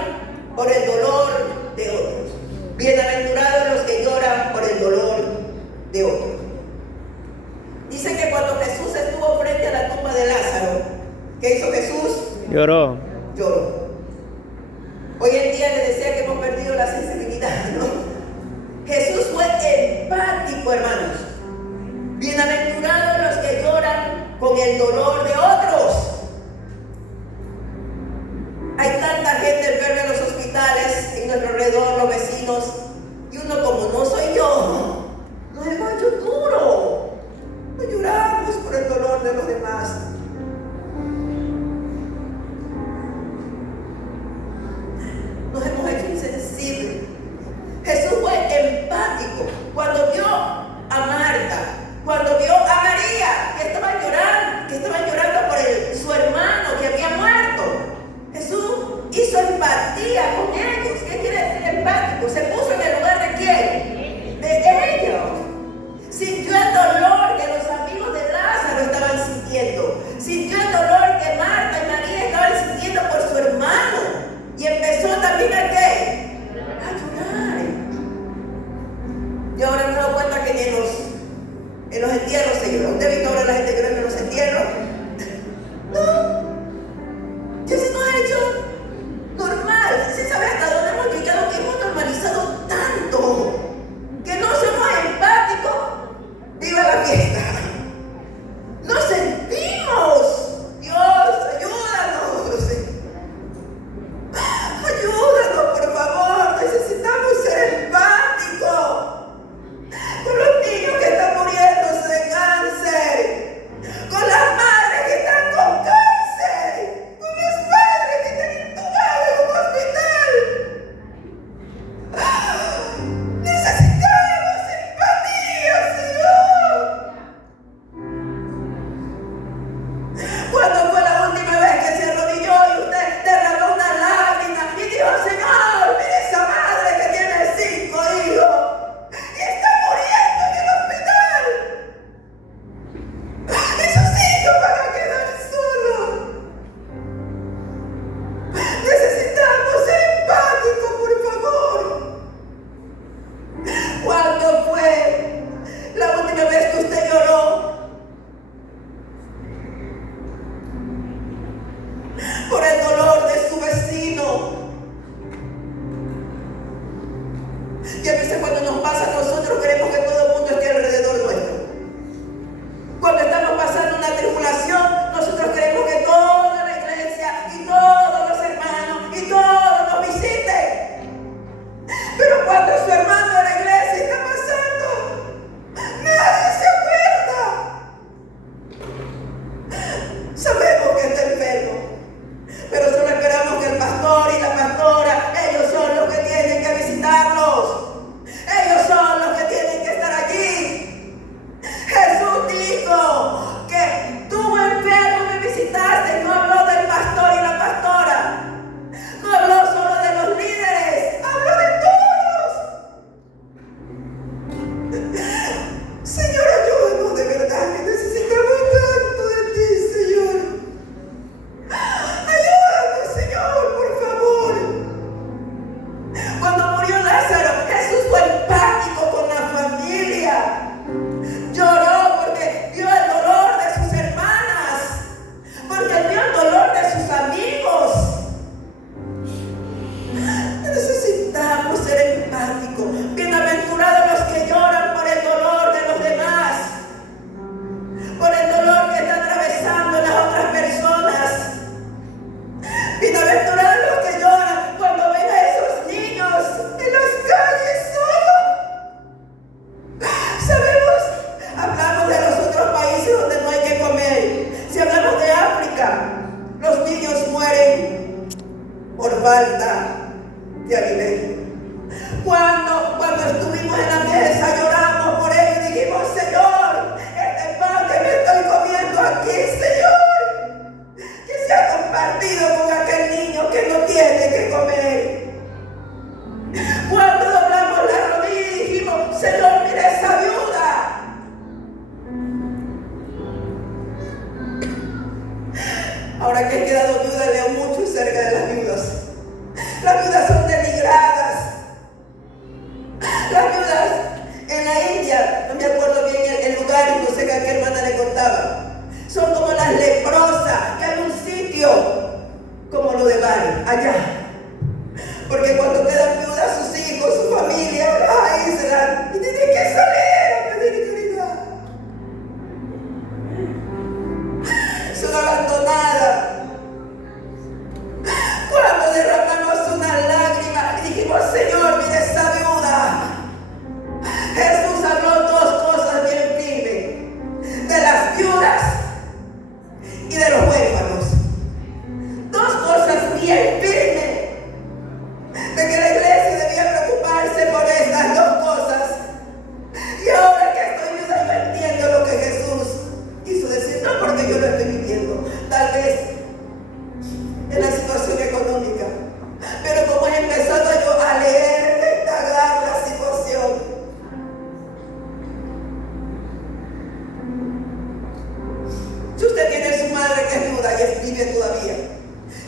por el dolor de otros. Bienaventurados los que lloran por el dolor de otros. Dice que cuando Jesús estuvo frente a la tumba de Lázaro, ¿qué hizo Jesús? Lloró. Lloró. Hoy en día le decía que hemos perdido la sensibilidad, ¿no? Jesús fue empático, hermanos. Bienaventurados los que lloran con el dolor de otros. Hay tanta gente enferma en los hospitales, en nuestro alrededor, los vecinos, y uno, como no soy yo, nos hemos hecho duro. No lloramos por el dolor de los demás. Nos hemos hecho insensibles. Jesús fue empático cuando vio a Marta, cuando vio a María, que estaban llorando por su hermano que había muerto. Jesús hizo empatía con ellos. ¿Qué quiere decir empatía? por el dolor de su vecino. Y a veces cuando nos pasa a nosotros queremos que todo el mundo esté alrededor nuestro. Cuando estamos pasando una tribulación, nosotros queremos que toda la iglesia y todos los hermanos y todos nos visiten. Pero cuando su hermano de la iglesia está pasando, nadie se acuerda. Sabemos que está enfermo, pero solo esperamos que el pastor y la pastora, ellos son los que tienen que visitarlos. Ellos son los que tienen que estar allí. Jesús dijo que tú enfermo me visitaste. No habló del pastor y la pastora. No habló solo de los líderes. Habló de todos. Señor, ayúdanos de verdad que necesitamos tanto de ti, Señor. Ayúdanos, Señor, por favor. Cuando murió Lázaro, Jesús fue empático con la familia. Lloró porque vio el dolor de sus hermanas, porque vio el dolor de sus amigos. Necesitamos ser empáticos. Bienaventurados los que lloran por el dolor de los demás, por el dolor que está atravesando las otras personas. Bienaventurados los que lloran cuando ven a esos niños en las calles solos. Sabemos, hablamos de los otros países donde no hay que comer. Si hablamos de África, los niños mueren por falta de alimento. Cuando estuvimos en la mesa lloramos por ellos y dijimos: Señor, este pan que me estoy comiendo aquí, Señor, que se ha compartido con aquel niño que no tiene que comer. Cuando doblamos la rodilla y dijimos: Señor, mira esa viuda. Ahora que he quedado viuda, leo mucho acerca de las viudas. Las viudas son denigradas. Las viudas en la India, no me acuerdo bien el lugar, y no sé a qué hermana le contaba, son como las leprosas, que hay un sitio como lo de Bali, allá. Porque cuando quedan viudas sus hijos, su familia, ahí se dan y tienen que salir a pedir caridad. Son abandonadas. Cuando derramamos una lágrima y dijimos: Señor, mira esa viuda. Jesús habló dos cosas bien firmes: de las viudas y de los huérfanos. Dos cosas bien firmes, de que la iglesia debía preocuparse por estas dos cosas. Y ahora que estoy viuda, yo entiendo lo que Jesús quiso decir, no porque yo lo estoy viviendo, tal vez en la situación económica, pero como he empezado yo a leer, a indagar la situación. Si usted tiene a su madre que es viuda y vive todavía,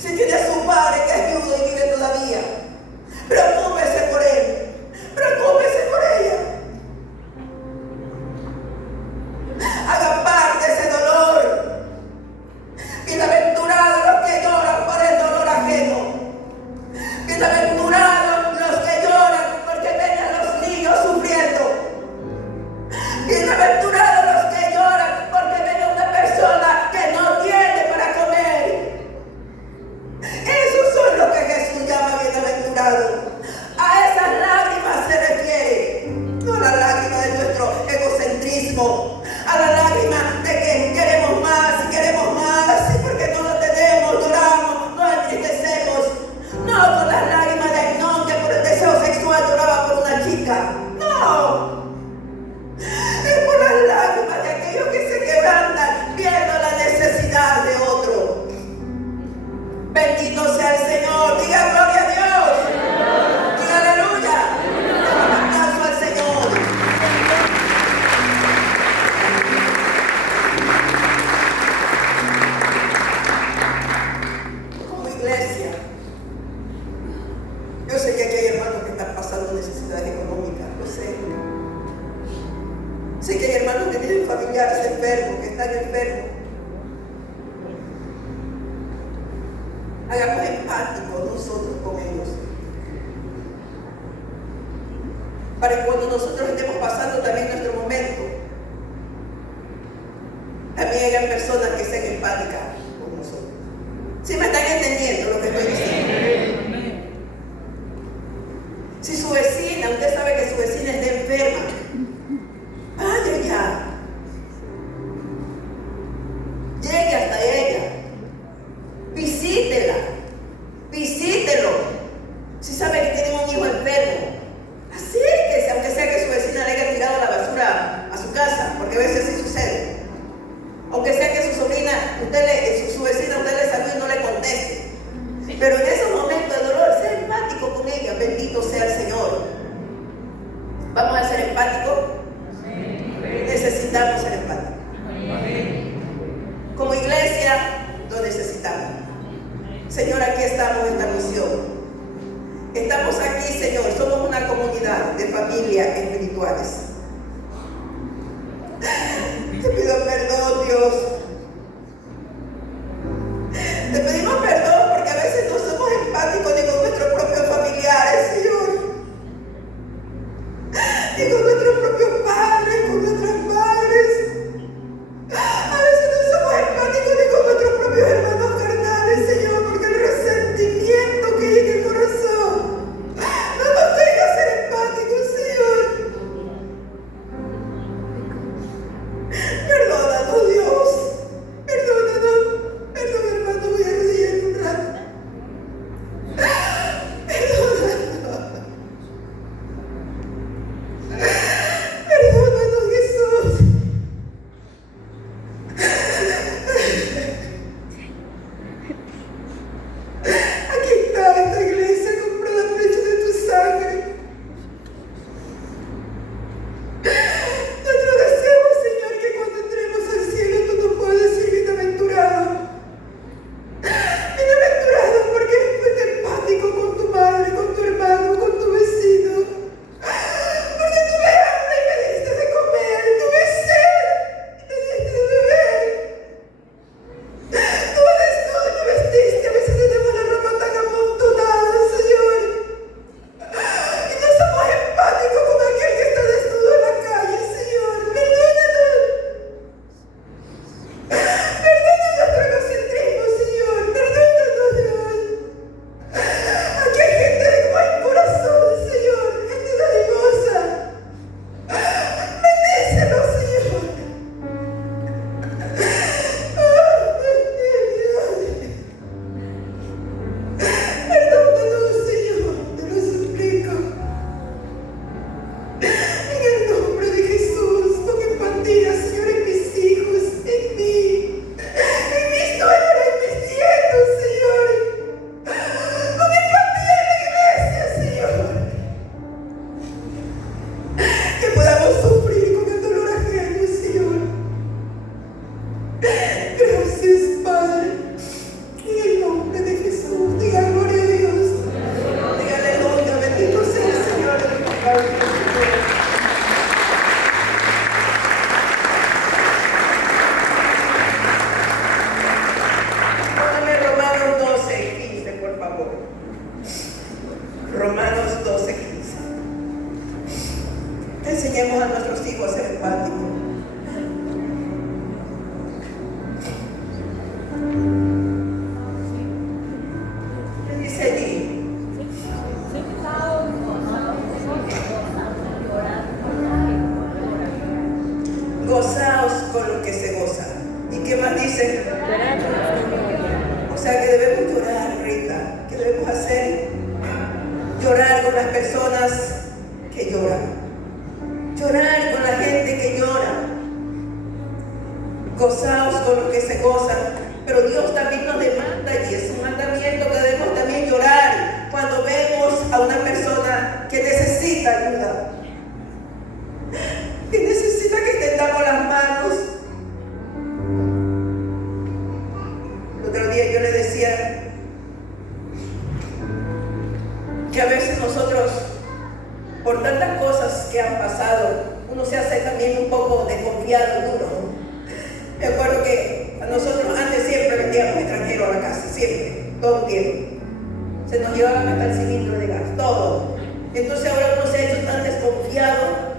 si tiene a su padre que es viudo y vive todavía, preocúpese por él, preocúpese por ella. Haga parte de ese dolor. Bienaventurados los que lloran por el dolor ajeno. Bienaventurados los que lloran porque ven a los niños sufriendo. Bienaventurados los que lloran porque ven a una persona que no tiene para comer. hagamos empáticos nosotros con ellos. Para que cuando nosotros estemos pasando también nuestro momento, también hayan personas que sean empáticas con nosotros. ¿Sí me están entendiendo lo que estoy diciendo? Si su vecina, usted sabe que su vecina está enferma, vaya ya. Llegue hasta ella. Visítela. Visítelo. Si sabe que tiene un hijo enfermo, acérquese, aunque sea que su vecina le haya tirado la basura a su casa, porque a veces sí sucede. Aunque sea que su sobrina, su vecina, usted le salude y no le conteste. Pero en esos momentos de dolor, sea empático con ella. Bendito sea el Señor. ¿Vamos a ser empáticos? Necesitamos ser empáticos. Como iglesia, lo necesitamos. Señor, aquí estamos en esta misión. Estamos aquí, Señor. Somos una comunidad de familias espirituales. Te pido perdón, Dios. Te pedimos perdón porque a veces no somos empáticos ni con nuestros propios familiares, Señor. Ni con nuestros propios padres, con nuestras madres. A veces no somos empáticos ni con nuestros propios hermanos carnales, Señor, porque el resentimiento que hay en el corazón no nos deja ser empáticos, Señor. Perdónanos, Dios. Perdónanos. Perdón, hermano, voy a arrodillarme un rato. Perdónanos. Perdónanos, Jesús. Aquí está esta iglesia comprada a precio de tu sangre. Nuestro deseo, Señor, que cuando entremos al cielo tú nos puedas decir bienaventurado. Bienaventurado porque fuiste empático con tu madre, con tu hermano, con tu vecino. Porque tuve hambre y me diste de comer, tuve sed y me diste de beber. Tuve desnudo y me vestiste. A veces tenemos la ropa tan amontonada, Señor. Y no somos empáticos con aquel que está desnudo en la calle, Señor. Perdónanos. Perdona nuestro egocentrismo, Señor. Perdónanos, Dios. Aquí hay gente de buen corazón, Señor. Gente dadivosa. Bendícelo, Señor. Perdónanos, Señor. Te lo suplico. En el nombre de Jesús, con empatía, Señor, en mis hijos, en mí, en mis nueras, en mis nietos, Señor. Con empatía en la iglesia, Señor. Que podamos sufrir con el dolor ajeno, Señor. Gracias, Padre. En el nombre de Jesús, diga gloria a Dios. Diga aleluya, bendito sea el Señor. Póngame Romanos 12:15, por favor. Romanos 12:15. Enseñemos a nuestros hijos a ser empáticos. ¿Qué dice allí? Gozaos con lo que se goza. ¿Y qué más dice? O sea que debemos llorar, Rita. ¿Qué debemos hacer? Llorar con las personas que lloran. Llorar con la gente que llora. Gozaos con lo que se goza. Pero Dios también nos demanda, y es un mandamiento, que debemos también llorar cuando vemos a una persona que necesita ayuda, que necesita que tendamos las manos. El otro día yo le decía que a veces nosotros, por tantas cosas que han pasado, uno se hace también un poco desconfiado, duro. Me acuerdo que a nosotros antes siempre vendíamos extranjeros a la casa, siempre. todo un tiempo. Se nos llevaban hasta el cilindro de gas, todo. Entonces ahora uno se ha hecho tan desconfiado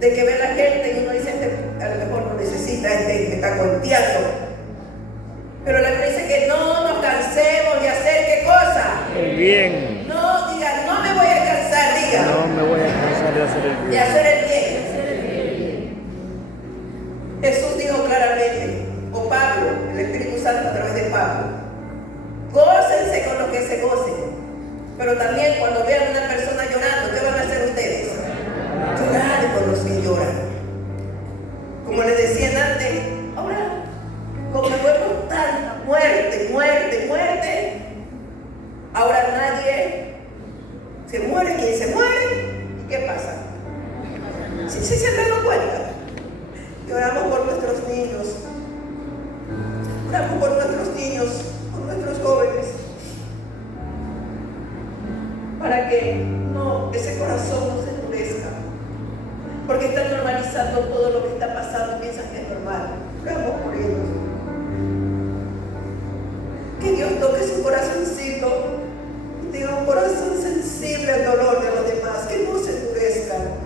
de que ve la gente y uno dice, a lo mejor no necesita, me está conteando. Pero la Biblia dice que no nos cansemos de hacer ¿qué cosa? El bien. No diga, no me voy a cansar, diga. No me voy a cansar de hacer el De bien. hacer el bien. Jesús dijo claramente, o Pablo, el Espíritu Santo a través de Pablo, gócense con los que se gocen. Pero también cuando vean a una persona llorando, ¿qué van a hacer ustedes? Llorar con los que lloran. Como les decían antes, ahora, como vemos tanta muerte, ahora nadie se muere. ¿Quién se muere? ¿Y qué pasa? Si se han dado cuenta, lloramos por nuestros niños, oramos por nuestros niños, por nuestros jóvenes, para que ese corazón no se endurezca, porque están normalizando todo lo que está pasando y piensan que es normal. Oramos por ellos. Que Dios toque su corazoncito y tenga un corazón sensible al dolor de los demás, que no se endurezcan.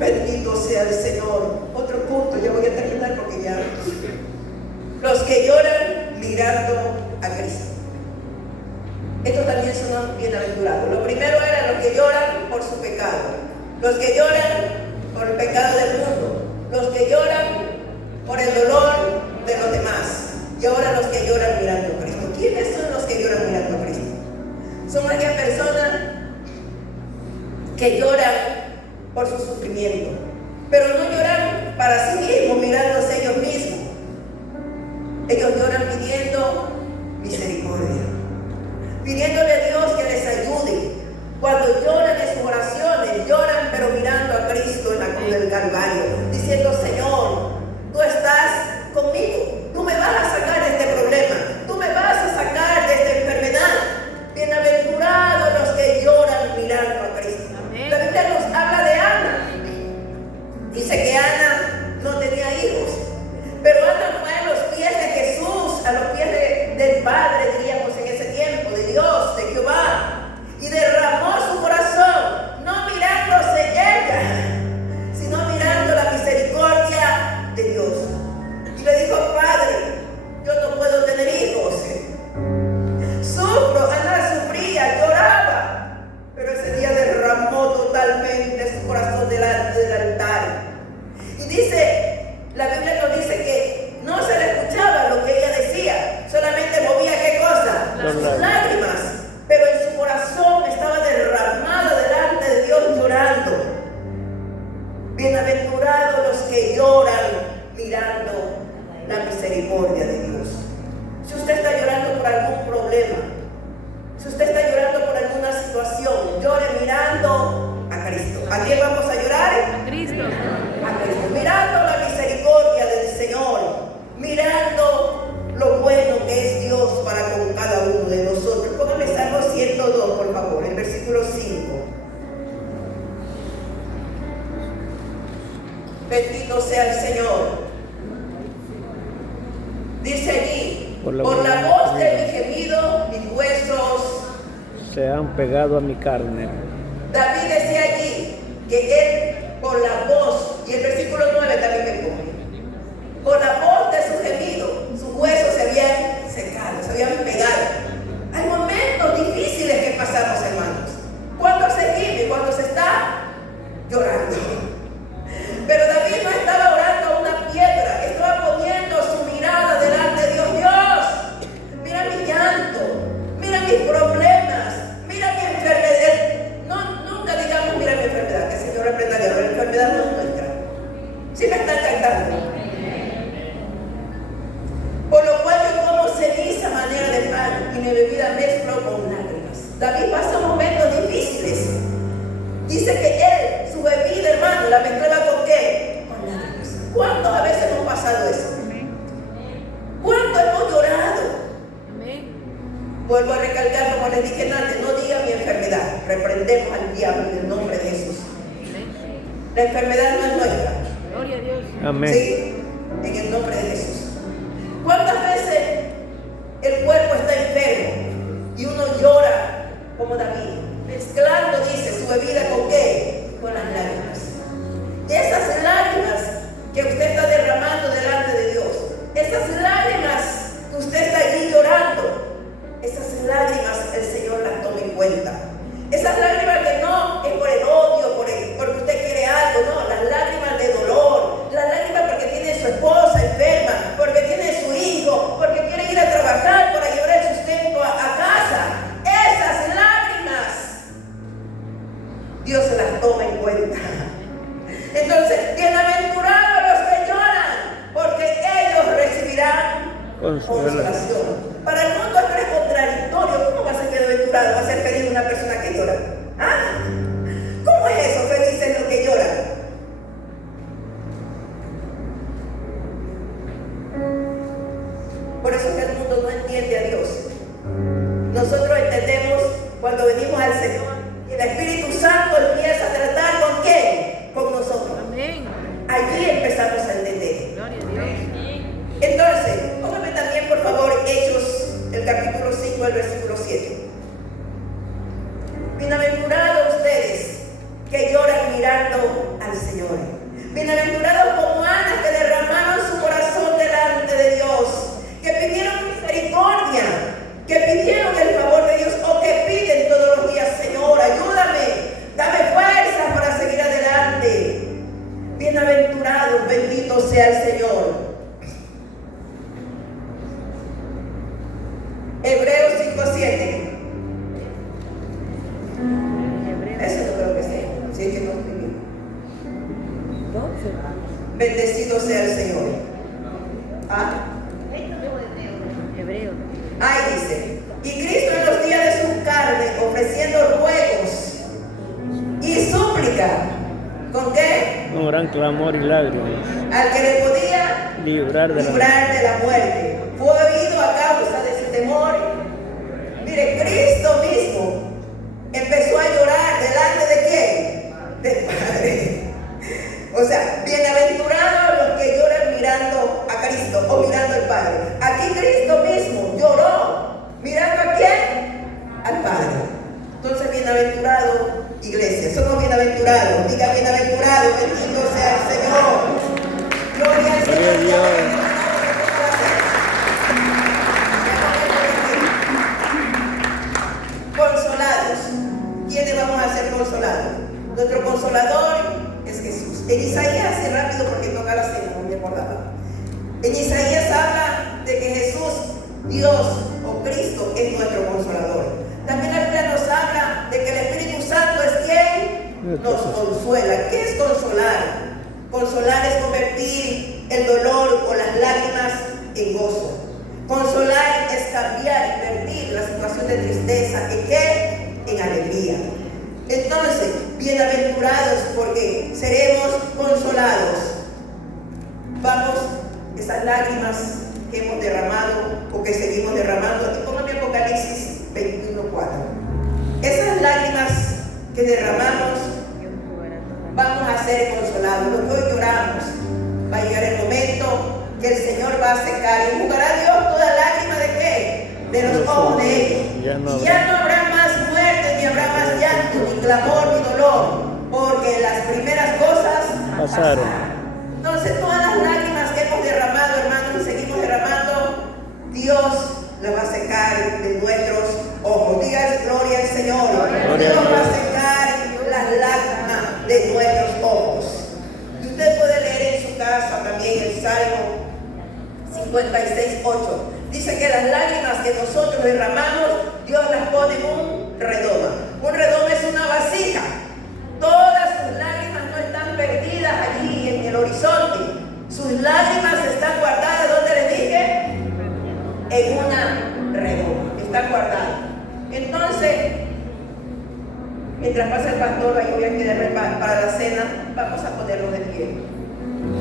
Bendito sea el Señor. Otro punto, ya voy a terminar porque ya. Los que lloran mirando a Cristo. Estos también son bienaventurados. Lo primero era los que lloran por su pecado, los que lloran por el pecado del mundo, los que lloran por el dolor de los demás, y ahora los que lloran mirando a Cristo. ¿Quiénes son los que lloran mirando a Cristo? Son aquellas personas que lloran por su sufrimiento, pero no lloran para sí mismos, mirándose ellos mismos. Ellos lloran pidiendo misericordia, pidiéndole a Dios que les ayude. Cuando lloran en sus oraciones, lloran pero mirando a Cristo en la cruz del Calvario, diciendo: Señor, tú estás conmigo, tú me vas a sacar de este problema, tú me vas a sacar de esta enfermedad. Bienaventurados los que lloran mirando a Cristo. Amén. La Biblia nos habla de Ana. Dice que Ana no tenía hijos, pero Ana fue a los pies de Jesús, a los pies del Padre, diríamos en ese tiempo, de Dios, de Jehová, y derramó su corazón, no mirándose ella, sino mirando la misericordia de Dios. Y le dijo: Padre, yo no puedo tener hijos, sufro. Ana sufría, lloraba, pero ese día derramó totalmente su corazón delante del altar. Y dice, la Biblia nos dice que no se le escuchaba lo que ella decía, solamente movía ¿qué cosa? Sus lágrimas, pero en su corazón estaba derramada delante de Dios llorando. Bienaventurados los que lloran mirando la misericordia de Dios. Si usted está llorando por algún problema, si usted está llorando por alguna situación, llore mirando a Cristo. ¿A quién vamos a llorar? A Cristo. A Cristo, mirando la misericordia del Señor, mirando lo bueno que es Dios para con cada uno de nosotros. Póngame Salmo 102, por favor, el versículo 5. Bendito sea el Señor. Dice allí: por la voz de mi gemido, mis huesos se han pegado a mi carne. David decía allí que él, por la voz, y el versículo 9 también me pone, por la voz de su gemido, sus huesos se habían secado, se habían pegado. Hay momentos difíciles que pasamos, hermanos, cuando se gime, cuando se está llorando. Pero David no estaba orando a una piedra, estaba poniendo su mirada delante de Dios. Dios, mira mi llanto, mira mis problemas, mira mi enfermedad. Nunca digamos: mira mi enfermedad, que el Señor reprenda, que la enfermedad no es nuestra. ¿Sí me están cantando? Por lo cual yo como ceniza manera de pan, y mi bebida mezclo con lágrimas. David pasa momentos difíciles. Dice que él, su bebida, hermano, la mezclaba con ¿qué? Con lágrimas. ¿Cuántas veces hemos pasado eso? ¿Cuánto hemos llorado? Amén. Vuelvo a recalcar, como les dije antes, no diga mi enfermedad. Reprendemos al diablo en el nombre de Jesús. La enfermedad no es nuestra. Gloria a Dios. Amén. Sí, en el nombre de Jesús. ¿Cuántas veces el cuerpo consolación. Para el mundo esto es contradictorio. ¿Cómo va a ser bienaventurado? ¿Va a ser feliz una persona que llora? ¿Ah? ¿Cómo es eso? Felices los que lloran. Por eso es que el mundo no entiende a Dios. Nosotros entendemos cuando venimos al Señor y el Espíritu Santo empieza a tratar ¿con quién? Con nosotros. Amén. Allí empezamos a entender. Gloria a Dios. Entonces, póngame también por favor Hechos, el capítulo 5, el versículo 7. Bienaventurados ustedes que lloran mirando al Señor. Bienaventurados como Ana, que derramaron su corazón delante de Dios, que pidieron misericordia, que pidieron el favor de Dios, o que piden todos los días: Señor, ayúdame, dame fuerza para seguir adelante. Bienaventurados, bendito sea el Señor. Hebreos 5:7. Eso yo creo que sí. Sí, es que no escribí. Bendecido sea el Señor. ¿Ah? Hebreo. Ahí dice: y Cristo en los días de su carne, ofreciendo ruegos y súplica. ¿Con qué? Un gran clamor y lágrimas. Al que le podía Librar de la muerte. Fue oído a causa de su temor. Mire, Cristo mismo empezó a llorar delante de quién? Del Padre. O sea, bienaventurados los que lloran mirando a Cristo o mirando al Padre. Aquí Cristo mismo lloró mirando a quién? Al Padre. Entonces, bienaventurado, iglesia, somos bienaventurados. Diga bienaventurado, bendito sea el Señor. Gloria al Gloria a Señor. Dios. Consolados. ¿Quiénes vamos a ser consolados? Nuestro consolador es Jesús. En Isaías, hace rápido porque toca la cena, no me acordaba. En Isaías habla de que Jesús, Dios o Cristo, es nuestro consolador. También la Biblia nos habla de que el Espíritu Santo es quien nos consuela. ¿Qué es consolar? Consolar es convertir el dolor o las lágrimas en gozo. Consolar es cambiar, invertir la situación de tristeza. ¿En qué? En alegría. Entonces, bienaventurados porque seremos consolados. Vamos, esas lágrimas que hemos derramado o que seguimos derramando. Y póngame Apocalipsis 21:4. Esas lágrimas que derramamos, vamos a ser consolados. Lo que hoy lloramos, va a llegar el momento que el Señor va a secar y enjugará Dios toda lágrima de qué? De los ojos de ellos. Y ya no habrá más muerte, ni habrá más llanto, ni clamor, ni dolor, porque las primeras cosas pasaron. Entonces, todas las lágrimas que hemos derramado, hermanos, y seguimos derramando, Dios las va a secar de nuestros ojos. Diga gloria al Señor. Dios va a secar las lágrimas de nuestros ojos. Y usted puede leer en su casa también el Salmo 56:8. Dice que las lágrimas que nosotros derramamos, Dios las pone en un redoma. Un redoma es una vasija. Todas sus lágrimas no están perdidas allí en el horizonte. Sus lágrimas están guardadas, ¿dónde les dije? En una redoma. Están guardadas. Entonces, mientras pasa el pastor, ahí voy a quedarme para la cena. Vamos a ponernos de pie.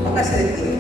Póngase de pie.